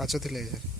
କାଚ ଥିଲା କି ସାର୍?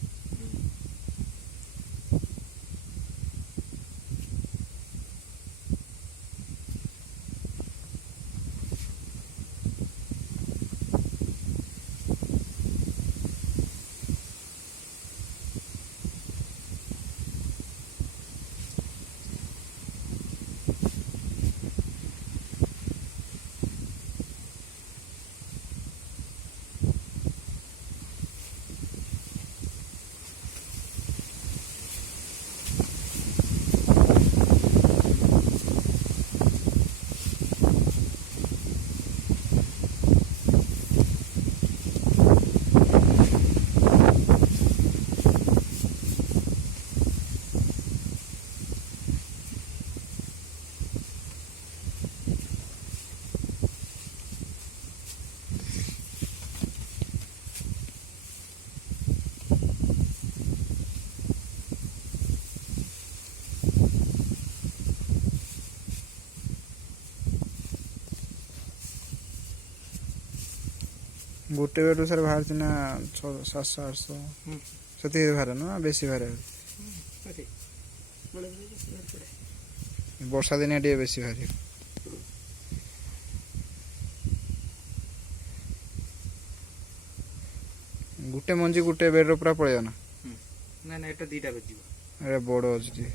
ଗୋଟେ ବେଡରୁ ସାର୍ ବାହାରୁଛି ନା 700 800 ସେତିକି ବାହାରେ ନା ବେଶୀ ବାହାରେ? ବର୍ଷା ଦିନିଆ ଟିକେ ବେଶୀ ବାହାରିବ। ଗୋଟେ ମଞ୍ଜି ଗୋଟେ ବେଡର ପୁରା ପଳେଇବ ନା? ନା ଏଟା ଦିଟା ବାଜିବ। ଏଟା ବଡ଼ ଅଛି ଟିକେ।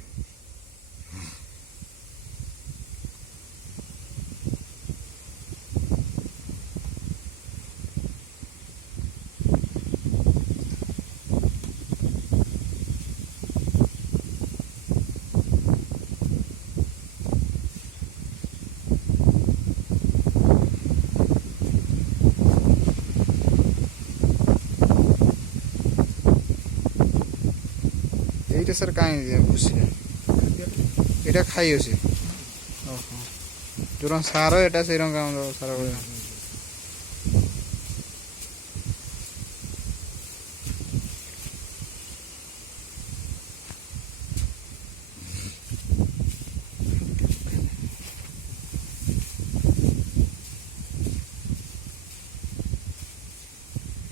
এইটা স্যার কাହିଁ ଭୁସି ଏଇଟା ଖାଇ ଅଛି। ଓହୋ ଯୋଉଟା ସାର ଏଟା ସେଇ ରଙ୍ଗ ସାର ଭଳିଆ।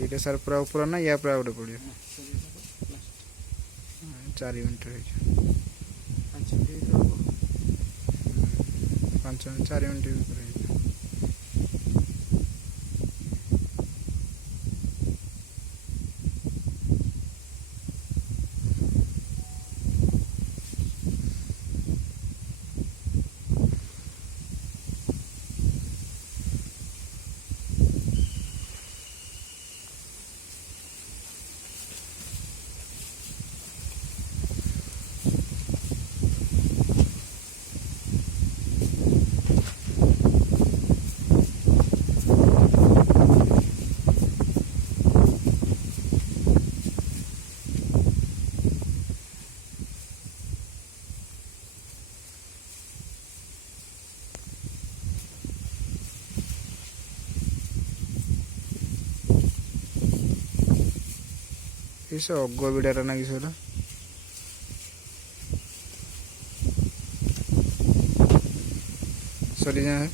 এইটা ସାର୍ ପୁରା ଉପର ନା ୟା ପୁରା ଗୋଟେ ପଡ଼ିବ? 4 ମିନିଟ୍ ହେଇଛି। 5 ମିନିଟ୍ 4 ମିନିଟ୍ ଭିତରେ ହେଇଛି। ସେ ଅଗ ବିଡ଼ାଟା ନା କି ସେଟା? ସରିଯାଏ।